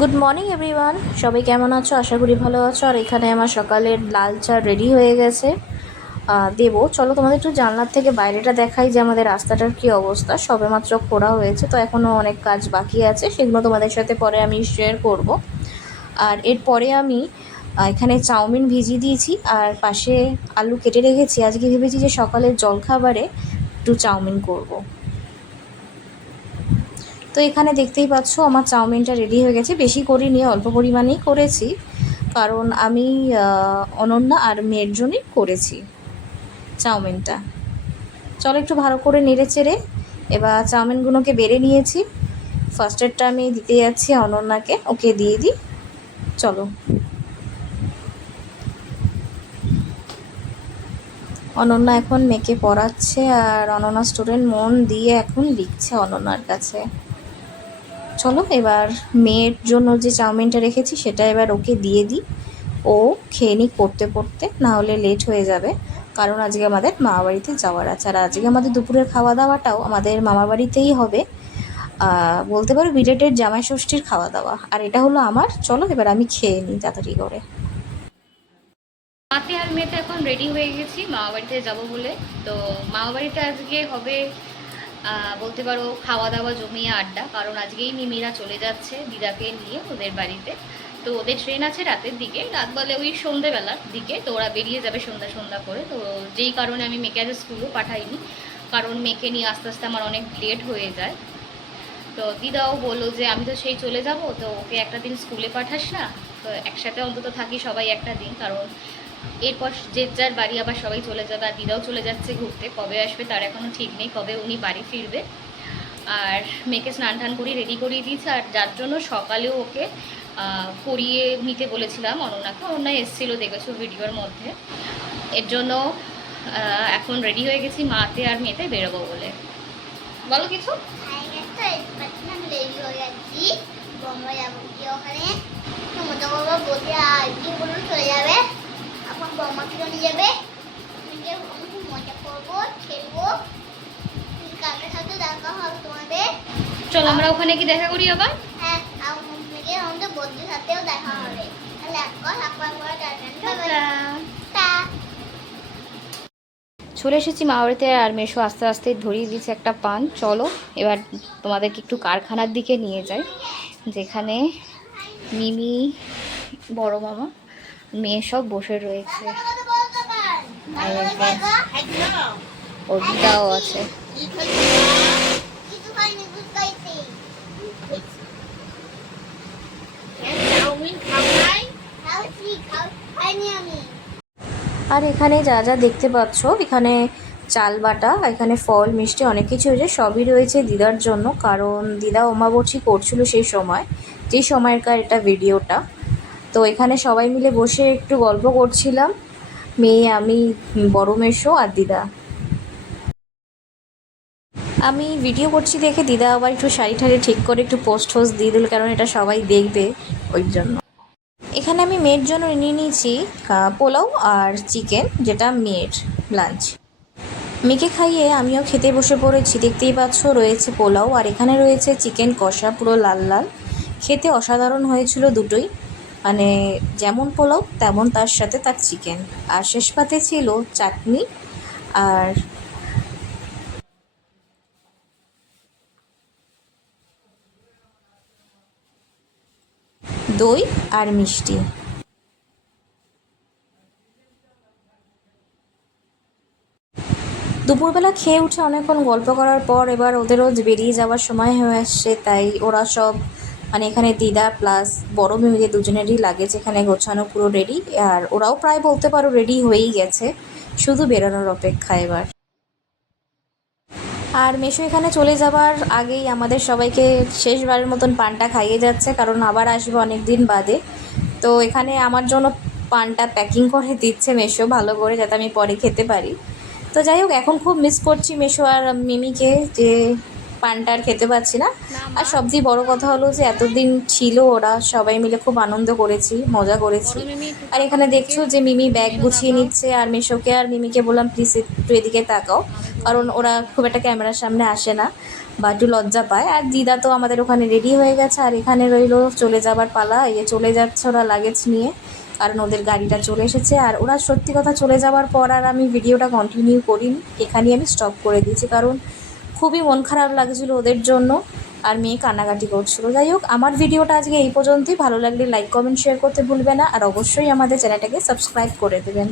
Good morning everyone, সবাই কেমন আছো? আশা করি ভালো আছো। আর এখানে আমার সকালের লাল চা রেডি হয়ে গেছে, দেবো। চলো তোমাদের একটু জানলার থেকে বাইরেটা দেখাই যে আমাদের রাস্তাটার কি অবস্থা। সবেমাত্র খোঁড়া হয়েছে, তো এখনও অনেক কাজ বাকি আছে, সেগুলো তোমাদের সাথে পরে আমি শেয়ার করব। আর এরপরে আমি এখানে চাউমিন ভিজিয়ে দিয়েছি, আর পাশে আলু কেটে রেখেছি। আজকে ভেবেছি যে সকালের জলখাবারে একটু চাউমিন করব। তো এখানে দেখতেই পাচ্ছ আমার চাউমিনটা রেডি হয়ে গেছে। বেশি করিনি, অল্প পরিমাণেই করেছি, কারণ আমি অনন্যা আর মেয়ের জন্যই করেছি চাউমিনটা। চলো একটু ভালো করে নেড়ে চেড়ে এবার চাউমিনগুলোকে বেড়ে নিয়েছি। ফার্স্টেরটা আমি দিতে যাচ্ছি অনন্যাকে, ওকে দিয়ে দিই। চলো, অনন্যা এখন মেয়েকে পড়াচ্ছে, আর অনন্যা স্টুডেন্ট মন দিয়ে এখন লিখছে অনন্যার কাছে। চলো এবার মেয়ের জন্য যে চাউমিনটা রেখেছি সেটা এবার ওকে দিয়ে দিই। ও খেয়ে নিক পড়তে পড়তে, না হলে লেট হয়ে যাবে। কারণ আজকে আমাদের মামাবাড়িতে যাওয়ার আছে, আর আজকে আমাদের দুপুরের খাওয়া দাওয়াটাও আমাদের মামাবাড়িতেই হবে। বলতে পারো বিলেটের জামাই ষষ্ঠীর খাওয়া দাওয়া, আর এটা হলো আমার। চলো এবার আমি খেয়ে নিই তাড়াতাড়ি করে। মাতে আর মেয়েতে এখন রেডি হয়ে গেছি মামা বাড়িতে যাবো বলে। তো মামা বাড়িতে আজকে হবে বলতে পারো খাওয়া দাওয়া জমিয়ে আড্ডা, কারণ আজকেই মিমিরা চলে যাচ্ছে দিদাকে নিয়ে ওদের বাড়িতে। তো ওদের ট্রেন আছে রাতের দিকে, রাত বলে ওই সন্ধেবেলার দিকে, তো ওরা বেরিয়ে যাবে সন্ধ্যা সন্ধ্যা করে। তো যেই কারণে আমি মেয়েকে আজ স্কুলও পাঠাইনি, কারণ মেয়েকে নিয়ে আস্তে আস্তে আমার অনেক লেট হয়ে যায়। তো দিদাও বললো যে আমি তো সেই চলে যাব, তো ওকে একটা দিন স্কুলে পাঠাস না, তো একসাথে অন্তত থাকি সবাই একটা দিন। কারণ এরপর যে যার বাড়ি আবার সবাই চলে যাবে, আর দিদাও চলে যাচ্ছে ঘুরতে, কবে আসবে তার এখনও ঠিক নেই, কবে উনি বাড়ি ফিরবে। আর মেয়েকে স্নান টান করিয়ে রেডি করিয়ে দিয়েছে, আর যার জন্য সকালেও ওকে করিয়ে নিতে বলেছিলাম অনন্যাকে। অনন্যা এসেছিলো, দেখেছো ভিডিওর মধ্যে। এর জন্য এখন রেডি হয়ে গেছি মাতে আর মেয়েতে বেরোবো বলে। বলো কিছু। চলে যাবে, এখন বৌমাকে চলে যাবে, মজা করবো, খেলবো, কাকের সাথে দেখা হবে তোমাদের। চলো আমরা ওখানে কি দেখা করি আবার। হ্যাঁ, আমাদের বন্ধুর সাথেও দেখা হবে। চলে এসেছি মামাবাড়িতে, আর মেশো আস্তে আস্তে ধরিয়ে দিচ্ছে একটা পান। চলো এবার তোমাদেরকে একটু কারখানার দিকে নিয়ে যাই, যেখানে মিমি, বড় মামা, মেয়ে সব বসে রয়েছে। ওর দিদাও আছে। আর এখানে যা যা দেখতে পাচ্ছ, এখানে চাল বাটা, এখানে ফল মিষ্টি অনেক কিছু হয়েছে, সবই রয়েছে দিদার জন্য। কারণ দিদা ওমাবস্যা করছিল সেই সময়, যেই সময়কার এটা ভিডিওটা। তো এখানে সবাই মিলে বসে একটু গল্প করছিলাম, মেয়ে, আমি, বড় মেশো আর দিদা। আমি ভিডিও করছি দেখে দিদা আবার একটু শাড়ি ঠাড়ি ঠিক করে একটু পোস্ট হোস্ট দিয়ে দিল, কারণ এটা সবাই দেখবে ওই জন্য। এখানে আমি মেয়ের জন্য নিয়ে নিয়েছি পোলাও আর চিকেন, যেটা মেয়ের লাঞ্চ। মেয়েকে খাইয়ে আমিও খেতে বসে পড়েছি। দেখতেই পাচ্ছ রয়েছে পোলাও, আর এখানে রয়েছে চিকেন কষা, পুরো লাল লাল। খেতে অসাধারণ হয়েছিল দুটোই, মানে যেমন পোলাও তেমন তার সাথে তার চিকেন। আর শেষ পাতে ছিল চাটনি আর দই আর মিষ্টি। দুপুরবেলা খেয়ে উঠে অনেকক্ষণ গল্প করার পর এবার ওদেরও বেরিয়ে যাওয়ার সময় হয়ে আসছে, তাই ওরা সব, মানে এখানে দিদা প্লাস বড় মেয়ে দুজনেরই লাগেজ এখানে গোছানো পুরো রেডি। আর ওরাও প্রায় বলতে পারো রেডি হয়েই গেছে, শুধু বেরোনোর অপেক্ষা এবার। আর মেশো এখানে চলে যাবার আগেই আমাদের সবাইকে শেষবারের মতন পানটা খাইয়ে যাচ্ছে, কারণ আবার আসবে অনেক দিন বাদে। তো এখানে আমার জন্য পানটা প্যাকিং করে দিচ্ছে মেশো ভালো করে, যাতে আমি পরে খেতে পারি। তো যাই হোক, এখন খুব মিস করছি মেশো আর মিমিকে, যে পানটা আর খেতে পাচ্ছি না। না আর মা, সবচেয়ে বড় কথা হলো যে এতদিন ছিল ওরা, সবাই মিলে খুব আনন্দ করেছি, মজা করেছি। বড় মিমি একটু আর তাকাও এখানে এদিকে, দেখছো যে মিমি ব্যাগ মিঠু গুছিয়ে তাকাও। নিচ্ছে, আর মেশোকে আর মিমিকে বললাম প্লিজ একটু এদিকে তাকাও, আমি কারণ বলি ওরা খুব একটা ক্যামেরার সামনে আসে না বা একটু লজ্জা পায়। আর দিদা তো আমাদের ওখানে রেডি হয়ে গেছে, আর এখানে রইলো চলে যাবার পালা। এই যে চলে যাচ্ছে ওরা লাগেজ নিয়ে, কারণ ওদের গাড়িটা চলে এসেছে। আর ওরা সত্যি কথা চলে যাওয়ার পর আর আমি ভিডিওটা কন্টিনিউ করিনি, এখানেই আমি স্টপ করে দিয়েছি, কারণ খুবই মন খারাপ লাগছিল ওদের জন্য, আর মেয়ে কান্নাকাটি করছিল। যাই হোক, আমার ভিডিওটা আজকে এই পর্যন্তই। ভালো লাগলে লাইক কমেন্ট শেয়ার করতে ভুলবে না, আর অবশ্যই আমাদের চ্যানেলটাকে সাবস্ক্রাইব করে দেবেন।